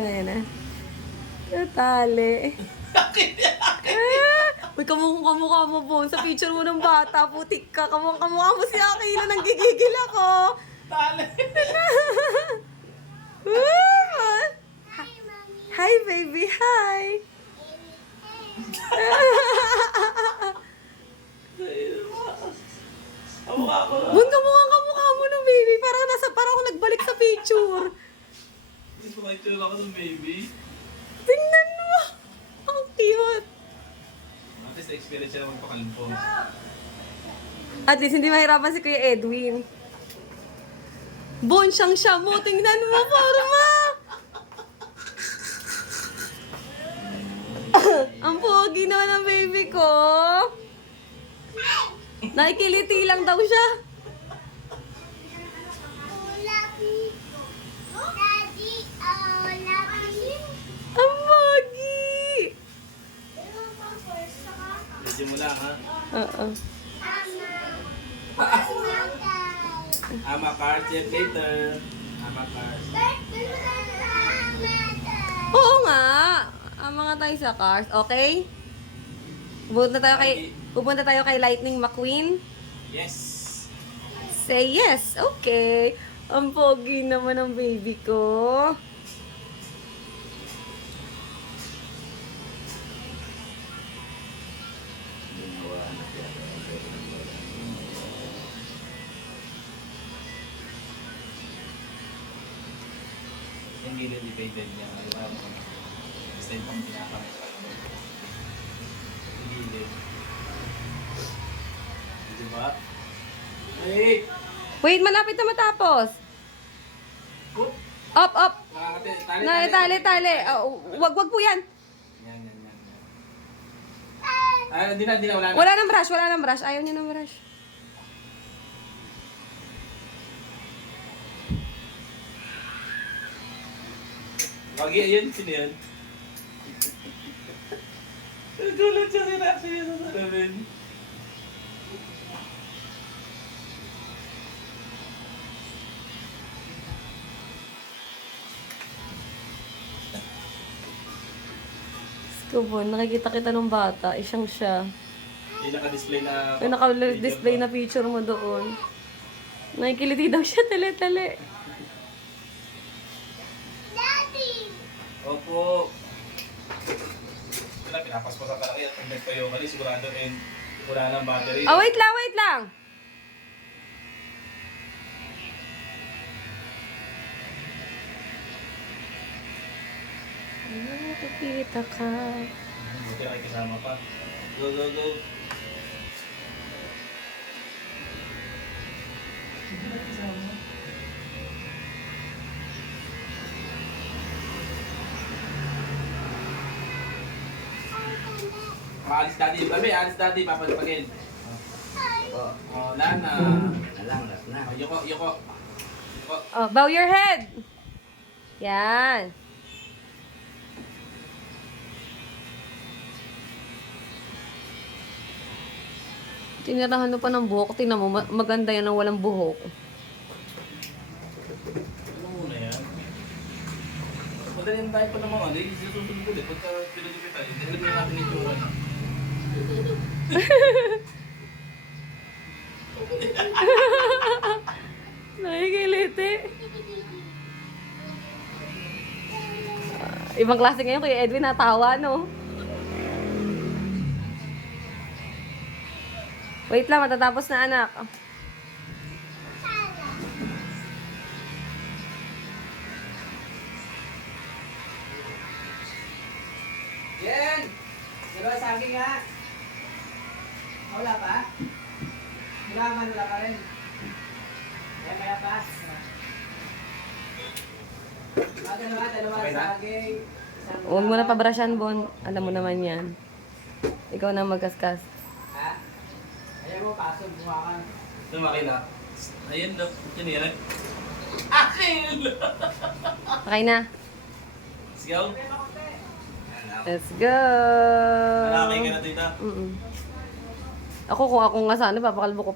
Ayan na. Natali. Uy, kamukha mo, Bon. Sa picture mo ng bata, putik ka. Kamukha mo si Akila. Nanggigigil ako. Tali. Hi, baby. Hi. Kamukha ko na. Bon, kamukha mo ng baby. Parang ako nagbalik sa picture. Hindi ko maitsura ako ng baby. Tingnan mo. Ang cute. At least experience siya na magpakalimpo. At least hindi mahirapan si Kuya Edwin. Bon, siyang siya mo. Tingnan mo, forma. Ang pogi naman ng baby ko. Nakikiliti lang daw siya. Ang pogi. Medyo mo lang, ha? Oo. Ama card, yet later. Ama card. Oo nga. Ang mga tayo sa cars. Okay? Pupunta tayo kay Lightning McQueen. Yes. Say yes. Okay. Ang pogi naman ng baby ko. Yung gilid i-faded niya. Alam mo. Basta yung pang pinakamit ka. Yung gilid. Diba? Hey! Wait, malapit na matapos. Good. Up, up. Tali. Tali. Oh, wag po yan. Yan. Hindi na. Wala na. Wala nang brush. Ayaw niya ng brush. Wag yun. Sino yun? Nagulat siya sinapsi niya sa salamin. Kubon, nakikita kita ng bata. Isyang siya. Yung naka-display na... Yung naka-display na picture mo doon. Nakikiliti daw siya. Tali. Opo. Wala, pinapaspas ang kalaki at pag pa yung mali, sigurado and wala ng battery. Ah, wait lang. Nakikita ka. Buti na kayo kasama pa. Go. Alis daddy, papalipagin. Oh, Lana. Oh, Yoko. Oh, bow your head. Yan. Tinirahan mo pa ng buhok. Tingnan mo, maganda yan ang walang buhok. Ano muna yan? Madali tayo pa naman. Hindi susunod ulit. Pagka pinagpitan, hindi alam na natin yung tsura na. Nakikiliti. Ibang klase ngayon, Kuya Edwin, natawa, no? Wait lang, matatapos na, anak. Yen! Dalawa sa akin nga. Wala pa? Wala pa rin. Kaya pa? Dalawa Okay na? sa akin. Huwag mo na pabrasyan, Bon. Alam mo naman yan. Ikaw na magkaskas. Ha? Ayaw mo, pasok, bumakan. Ito makina. Ayun, yun yan. Akin! Okay na. Let's go. Let's go! Malaki ka na, tita. Ako, kung ako nga sana, papakalbo ko pa.